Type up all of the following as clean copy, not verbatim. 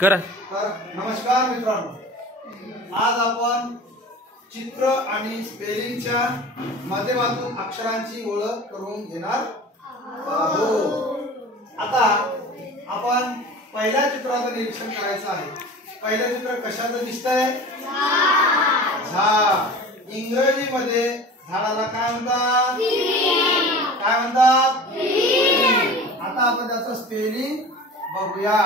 करा. तर नमस्कार मित्रांनो, आज आपण चित्र आणि स्पेलिंगच्या माध्यमातून अक्षरांची ओळख करून घेणार आहोत. आता आपण पहिल्या चित्राचं निरीक्षण करायचं आहे. पहिलं चित्र कशाचं दिसतंय? झाड. इंग्रजीमध्ये झाडाला काय म्हणतात? काय म्हणतात? आता आपण त्याचं स्पेलिंग बघूया.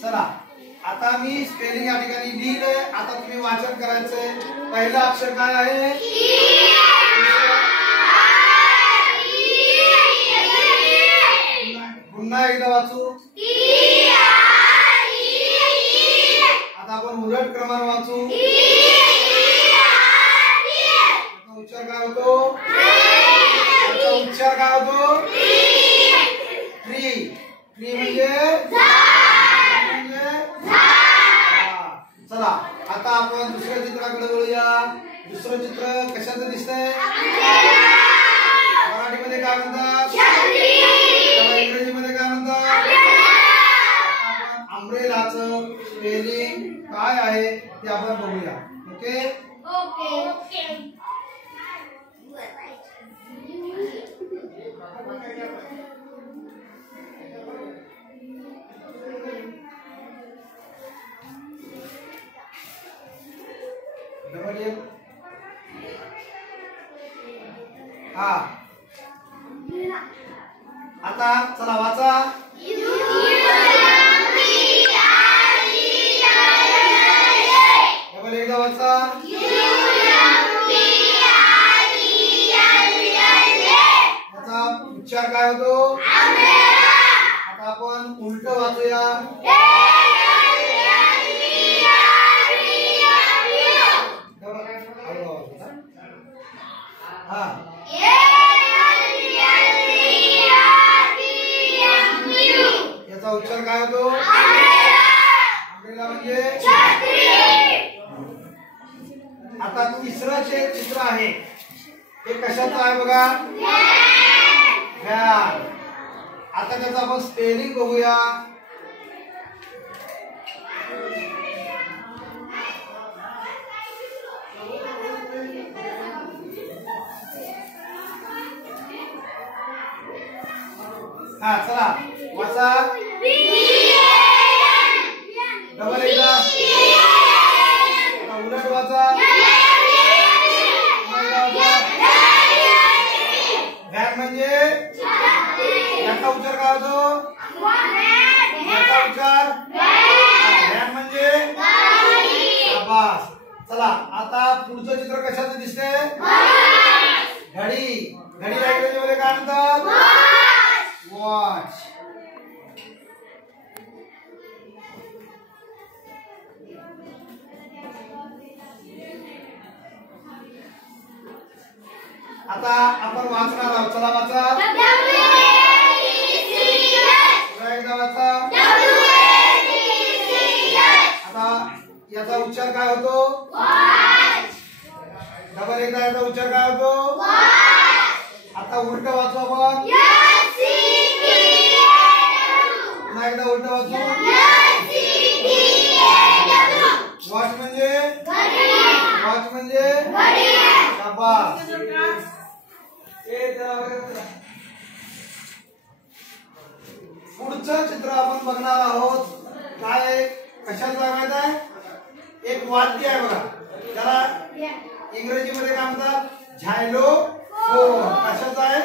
चला, आता मी स्पेलिंग या ठिकाणी लिहिलंय. आता तुम्ही वाचन करायचंय. पहिलं अक्षर काय आहे? पुन्हा एकदा वाचू. आता आपण उलट क्रमाने वाचू. उच्चार काय होतो? उच्चार काय होतो? ट्री. ट्री म्हणजे चला, आता आपण दुसऱ्या चित्राकडे वळूया. दुसरं चित्र कशाचं दिसतंय? मराठीमध्ये काय म्हणतात? इंग्रजीमध्ये काय म्हणतात? आपण अम्ब्रेलाचं स्पेलिंग काय आहे ते आपण बघूया. Okay okay. हा, आता चला वाचा. डबल एकदा वाचा. याचा उच्चार काय होतो? आता आपण उलट वाचूया. याचा उच्चार काय होतो? अम्ब्रेला म्हणजे आता तिसरं जे चित्र आहे ते कशाचं आहे बघा? व्हॅन. आता त्याचं आपण स्पेलिंग बघूया. हा, चला वाचा. डबल एकदा. उलट वाचा. व्हॅन म्हणजे याचा उच्चार काय होतो? याचा उच्चार व्हॅन म्हणजे शाबास. चला, आता पुढचं चित्र कशाचं दिसतंय? घडी. घडीला इंग्रजीमध्ये काय म्हणतात? वॉच. आता आपण वाचणार आहोत. चला वाचा. एकदा वाचा. आता याचा उच्चार काय होतो? डबल एकदा. याचा उच्चार काय होतो? आता उलट वाचू आपण. पुन्हा एकदा उलट वाचू. वॉच म्हणजे वॉच म्हणजे शाबास. पुढचं चित्र आपण बघणार आहोत. काय आहे? कशाचं आहे माहित आहे? एक वाद्य आहे बघा. त्याला इंग्रजीमध्ये काय म्हणतात? झायलोफोन. कशाचं आहे?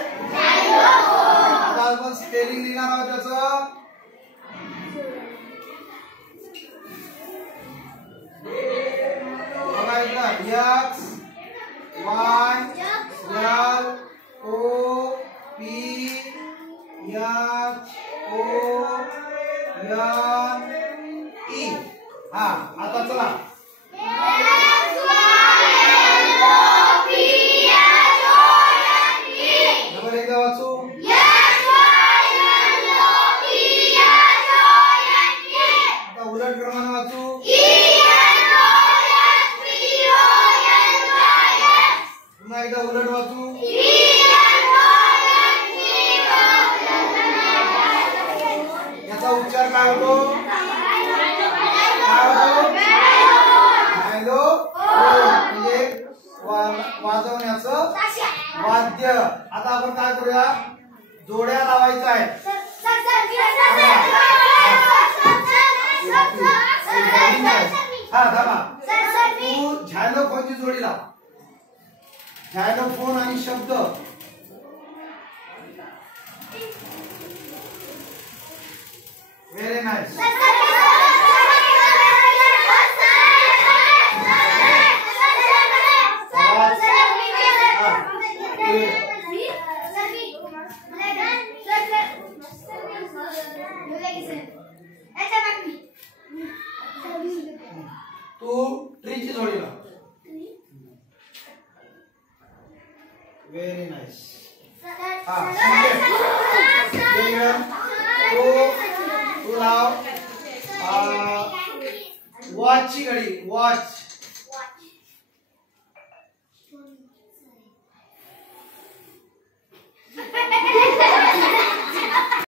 आता आपण स्पेलिंग लिहिणार आहोत त्याचं. बघा इकडं. X Y L O P H O N E. हा, आता चला. डबल एकदा वाचू. आता उलट क्रमाने वाचू. एकदा उलट वाचू. याचा उच्चार काय होतो? म्हणजे वाजवण्याचं वाद्य. आता आपण काय करूया, जोड्या लावायच्या आहेत. हा थांबा, तू झायलोफोनची जोडी लाव. झायलोफोन आणि शब्द. Very nice. तू ट्रीची जोडी लाव. Very nice. हा तू लाव वॉचची घडी. वॉच